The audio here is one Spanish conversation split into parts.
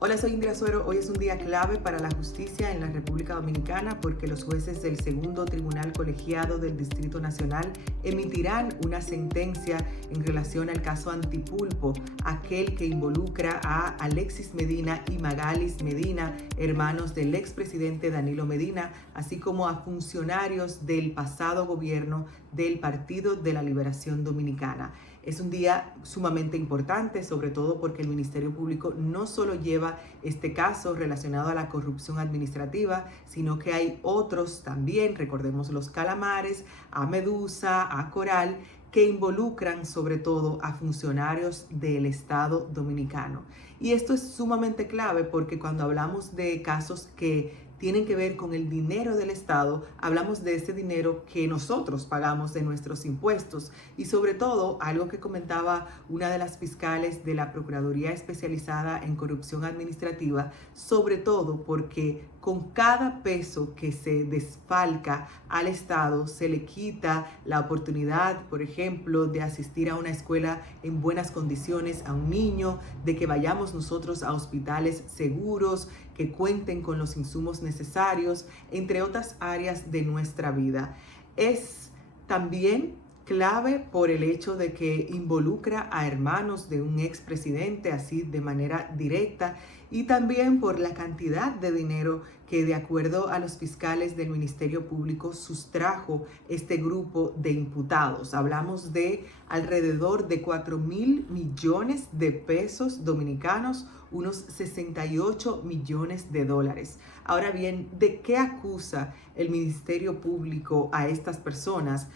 Hola, soy Indira Suero. Hoy es un día clave para la justicia en la República Dominicana porque los jueces del Segundo Tribunal Colegiado del Distrito Nacional emitirán una sentencia en relación al caso Antipulpo, aquel que involucra a Alexis Medina y Magalis Medina, hermanos del expresidente Danilo Medina, así como a funcionarios del pasado gobierno del Partido de la Liberación Dominicana. Es un día sumamente importante, sobre todo porque el Ministerio Público no solo lleva este caso relacionado a la corrupción administrativa, sino que hay otros también, recordemos los Calamares, a Medusa, a Coral, que involucran sobre todo a funcionarios del Estado dominicano. Y esto es sumamente clave porque cuando hablamos de casos que tienen que ver con el dinero del Estado, hablamos de ese dinero que nosotros pagamos de nuestros impuestos y sobre todo algo que comentaba una de las fiscales de la Procuraduría Especializada en Corrupción Administrativa, sobre todo porque con cada peso que se desfalca al Estado se le quita la oportunidad, por ejemplo, de asistir a una escuela en buenas condiciones a un niño, de que vayamos nosotros a hospitales seguros, que cuenten con los insumos necesarios, entre otras áreas de nuestra vida. Es también clave por el hecho de que involucra a hermanos de un expresidente así de manera directa y también por la cantidad de dinero que de acuerdo a los fiscales del Ministerio Público sustrajo este grupo de imputados. Hablamos de alrededor de 4.000 millones de pesos dominicanos, unos 68 millones de dólares. Ahora bien, ¿de qué acusa el Ministerio Público a estas personas?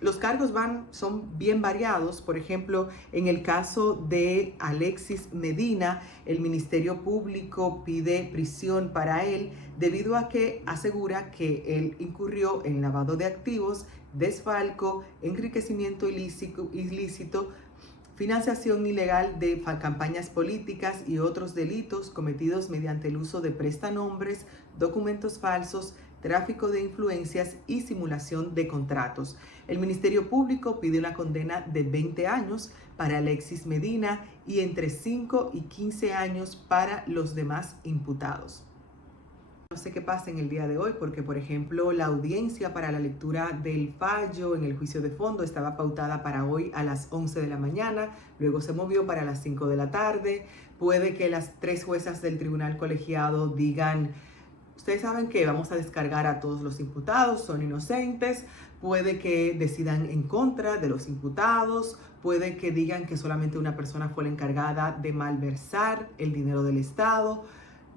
Los cargos son bien variados. Por ejemplo, en el caso de Alexis Medina, el Ministerio Público pide prisión para él debido a que asegura que él incurrió en lavado de activos, desfalco, enriquecimiento ilícito, financiación ilegal de campañas políticas y otros delitos cometidos mediante el uso de prestanombres, documentos falsos, tráfico de influencias y simulación de contratos. El Ministerio Público pide una condena de 20 años para Alexis Medina y entre 5 y 15 años para los demás imputados. No sé qué pasa en el día de hoy porque, por ejemplo, la audiencia para la lectura del fallo en el juicio de fondo estaba pautada para hoy a las 11 de la mañana, luego se movió para las 5 de la tarde. Puede que las 3 juezas del tribunal colegiado digan: ustedes saben que vamos a descargar a todos los imputados, son inocentes. Puede que decidan en contra de los imputados, puede que digan que solamente una persona fue la encargada de malversar el dinero del Estado.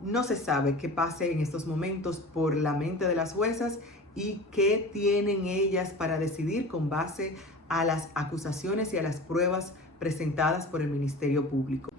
No se sabe qué pase en estos momentos por la mente de las juezas y qué tienen ellas para decidir con base a las acusaciones y a las pruebas presentadas por el Ministerio Público.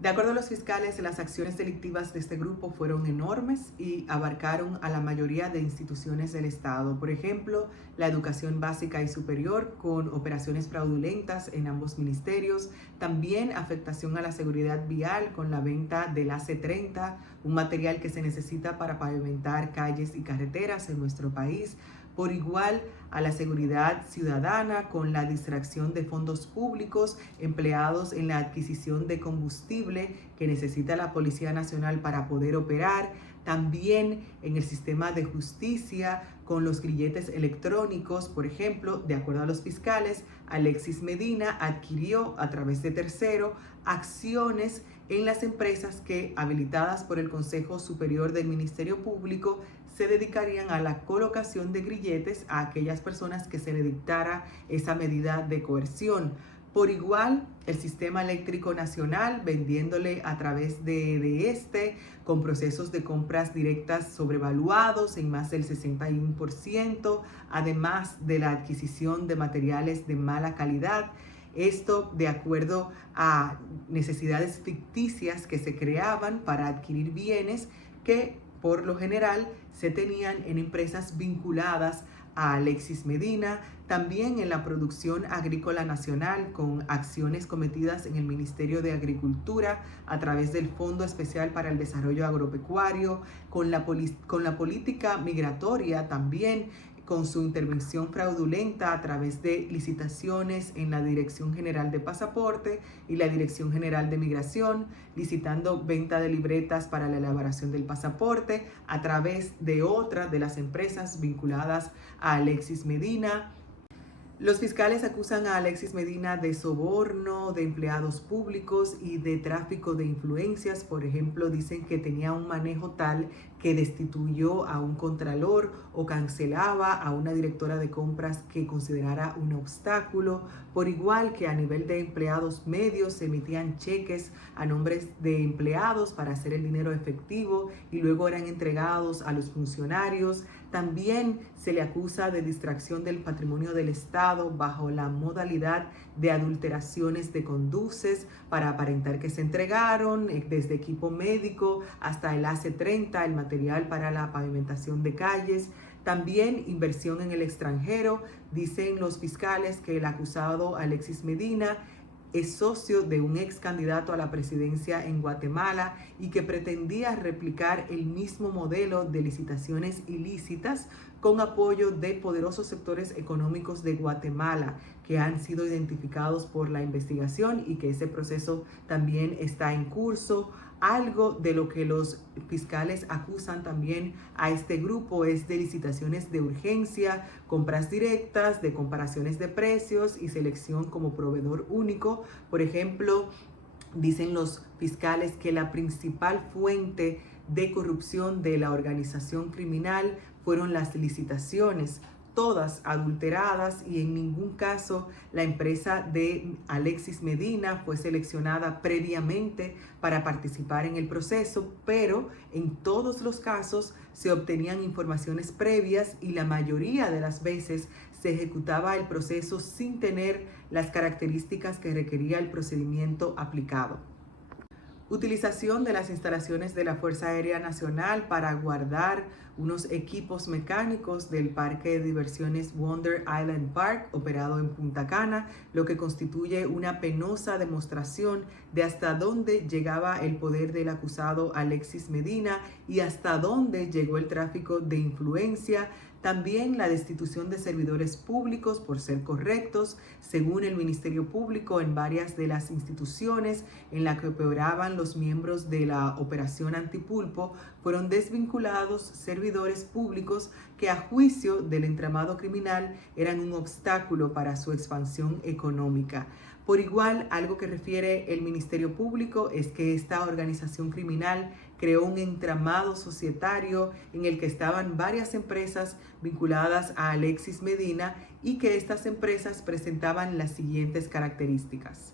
De acuerdo a los fiscales, las acciones delictivas de este grupo fueron enormes y abarcaron a la mayoría de instituciones del Estado. Por ejemplo, la educación básica y superior con operaciones fraudulentas en ambos ministerios, también afectación a la seguridad vial con la venta del AC-30, un material que se necesita para pavimentar calles y carreteras en nuestro país, por igual a la seguridad ciudadana con la distracción de fondos públicos empleados en la adquisición de combustible que necesita la Policía Nacional para poder operar, también en el sistema de justicia con los grilletes electrónicos. Por ejemplo, de acuerdo a los fiscales, Alexis Medina adquirió a través de tercero acciones en las empresas que, habilitadas por el Consejo Superior del Ministerio Público, se dedicarían a la colocación de grilletes a aquellas personas que se le dictara esa medida de coerción. Por igual, el Sistema Eléctrico Nacional vendiéndole a través de este, con procesos de compras directas sobrevaluados en más del 61%, además de la adquisición de materiales de mala calidad. Esto de acuerdo a necesidades ficticias que se creaban para adquirir bienes que por lo general se tenían en empresas vinculadas a Alexis Medina, también en la producción agrícola nacional con acciones cometidas en el Ministerio de Agricultura a través del Fondo Especial para el Desarrollo Agropecuario, con la política migratoria también, con su intervención fraudulenta a través de licitaciones en la Dirección General de Pasaporte y la Dirección General de Migración, licitando venta de libretas para la elaboración del pasaporte a través de otras de las empresas vinculadas a Alexis Medina. Los fiscales acusan a Alexis Medina de soborno de empleados públicos y de tráfico de influencias. Por ejemplo, dicen que tenía un manejo tal que destituyó a un contralor o cancelaba a una directora de compras que considerara un obstáculo. Por igual que a nivel de empleados medios se emitían cheques a nombres de empleados para hacer el dinero efectivo y luego eran entregados a los funcionarios. También se le acusa de distracción del patrimonio del Estado bajo la modalidad de adulteraciones de conduces para aparentar que se entregaron, desde equipo médico hasta el AC-30, el material para la pavimentación de calles. También inversión en el extranjero. Dicen los fiscales que el acusado Alexis Medina es socio de un ex candidato a la presidencia en Guatemala y que pretendía replicar el mismo modelo de licitaciones ilícitas con apoyo de poderosos sectores económicos de Guatemala que han sido identificados por la investigación y que ese proceso también está en curso. Algo de lo que los fiscales acusan también a este grupo es de licitaciones de urgencia, compras directas, de comparaciones de precios y selección como proveedor único. Por ejemplo, dicen los fiscales que la principal fuente de corrupción de la organización criminal fueron las licitaciones, todas adulteradas, y en ningún caso la empresa de Alexis Medina fue seleccionada previamente para participar en el proceso, pero en todos los casos se obtenían informaciones previas y la mayoría de las veces se ejecutaba el proceso sin tener las características que requería el procedimiento aplicado. Utilización de las instalaciones de la Fuerza Aérea Nacional para guardar unos equipos mecánicos del parque de diversiones Wonder Island Park, operado en Punta Cana, lo que constituye una penosa demostración de hasta dónde llegaba el poder del acusado Alexis Medina y hasta dónde llegó el tráfico de influencia. También la destitución de servidores públicos por ser correctos, según el Ministerio Público, en varias de las instituciones en las que operaban los miembros de la Operación Antipulpo, fueron desvinculados servidores públicos que a juicio del entramado criminal eran un obstáculo para su expansión económica. Por igual, algo que refiere el Ministerio Público es que esta organización criminal creó un entramado societario en el que estaban varias empresas vinculadas a Alexis Medina y que estas empresas presentaban las siguientes características.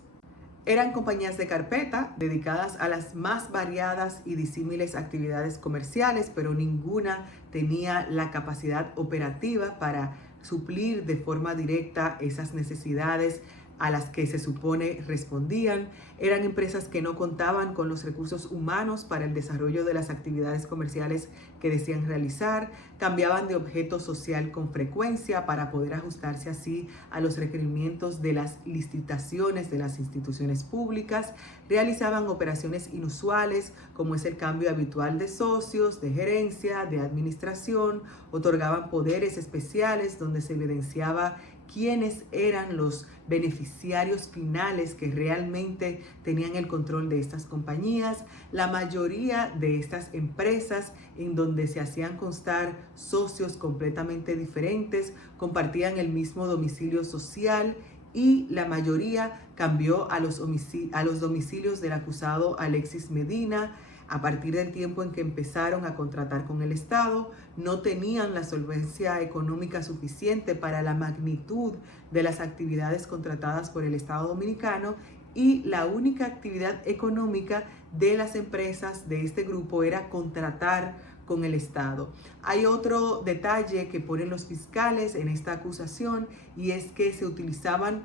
Eran compañías de carpeta dedicadas a las más variadas y disímiles actividades comerciales, pero ninguna tenía la capacidad operativa para suplir de forma directa esas necesidades a las que se supone respondían. Eran empresas que no contaban con los recursos humanos para el desarrollo de las actividades comerciales que decían realizar, cambiaban de objeto social con frecuencia para poder ajustarse así a los requerimientos de las licitaciones de las instituciones públicas, realizaban operaciones inusuales como es el cambio habitual de socios, de gerencia, de administración, otorgaban poderes especiales donde se evidenciaba quiénes eran los beneficiarios finales que realmente tenían el control de estas compañías. La mayoría de estas empresas, en donde se hacían constar socios completamente diferentes, compartían el mismo domicilio social y la mayoría cambió a los domicilios del acusado Alexis Medina. A partir del tiempo en que empezaron a contratar con el Estado, no tenían la solvencia económica suficiente para la magnitud de las actividades contratadas por el Estado Dominicano y la única actividad económica de las empresas de este grupo era contratar con el Estado. Hay otro detalle que ponen los fiscales en esta acusación y es que se utilizaban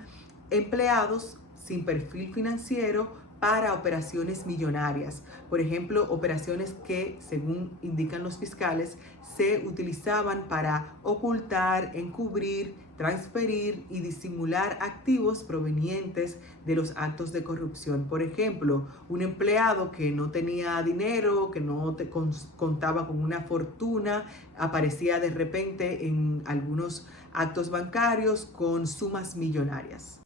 empleados sin perfil financiero para operaciones millonarias. Por ejemplo, operaciones que, según indican los fiscales, se utilizaban para ocultar, encubrir transferir y disimular activos provenientes de los actos de corrupción. Por ejemplo, un empleado que no tenía dinero, que no contaba con una fortuna, aparecía de repente en algunos actos bancarios con sumas millonarias.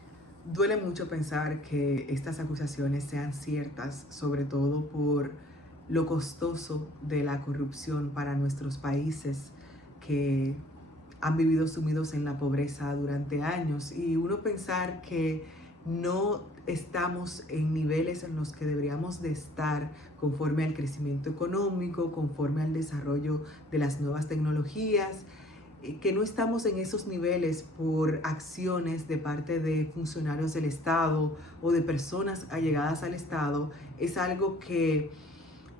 Duele mucho pensar que estas acusaciones sean ciertas, sobre todo por lo costoso de la corrupción para nuestros países que han vivido sumidos en la pobreza durante años, y uno pensar que no estamos en niveles en los que deberíamos de estar conforme al crecimiento económico, conforme al desarrollo de las nuevas tecnologías, que no estamos en esos niveles por acciones de parte de funcionarios del Estado o de personas allegadas al Estado, es algo que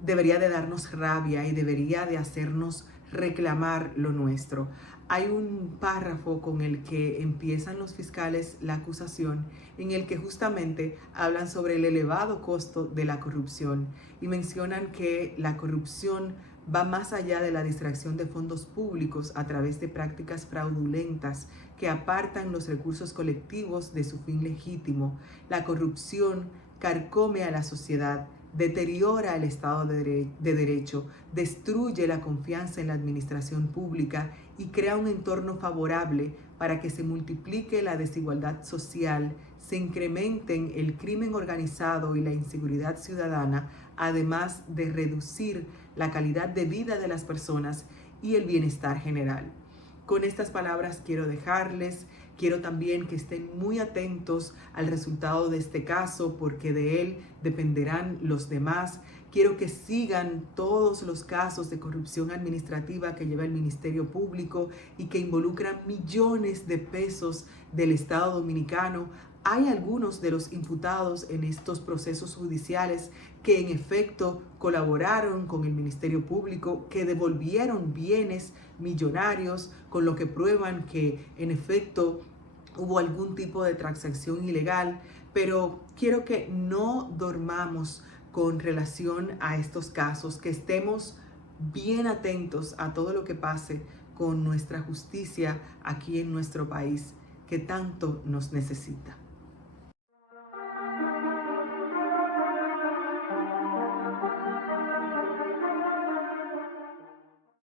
debería de darnos rabia y debería de hacernos reclamar lo nuestro. Hay un párrafo con el que empiezan los fiscales la acusación, en el que justamente hablan sobre el elevado costo de la corrupción y mencionan que la corrupción va más allá de la distracción de fondos públicos a través de prácticas fraudulentas que apartan los recursos colectivos de su fin legítimo. La corrupción carcome a la sociedad, deteriora el Estado de Derecho, destruye la confianza en la administración pública y crea un entorno favorable para que se multiplique la desigualdad social, se incrementen el crimen organizado y la inseguridad ciudadana, además de reducir la calidad de vida de las personas y el bienestar general. Con estas palabras quiero dejarles. Quiero también que estén muy atentos al resultado de este caso, porque de él dependerán los demás. Quiero que sigan todos los casos de corrupción administrativa que lleva el Ministerio Público y que involucran millones de pesos del Estado Dominicano. Hay algunos de los imputados en estos procesos judiciales que en efecto colaboraron con el Ministerio Público, que devolvieron bienes millonarios, con lo que prueban que en efecto hubo algún tipo de transacción ilegal. Pero quiero que no dormamos con relación a estos casos, que estemos bien atentos a todo lo que pase con nuestra justicia aquí en nuestro país, que tanto nos necesita.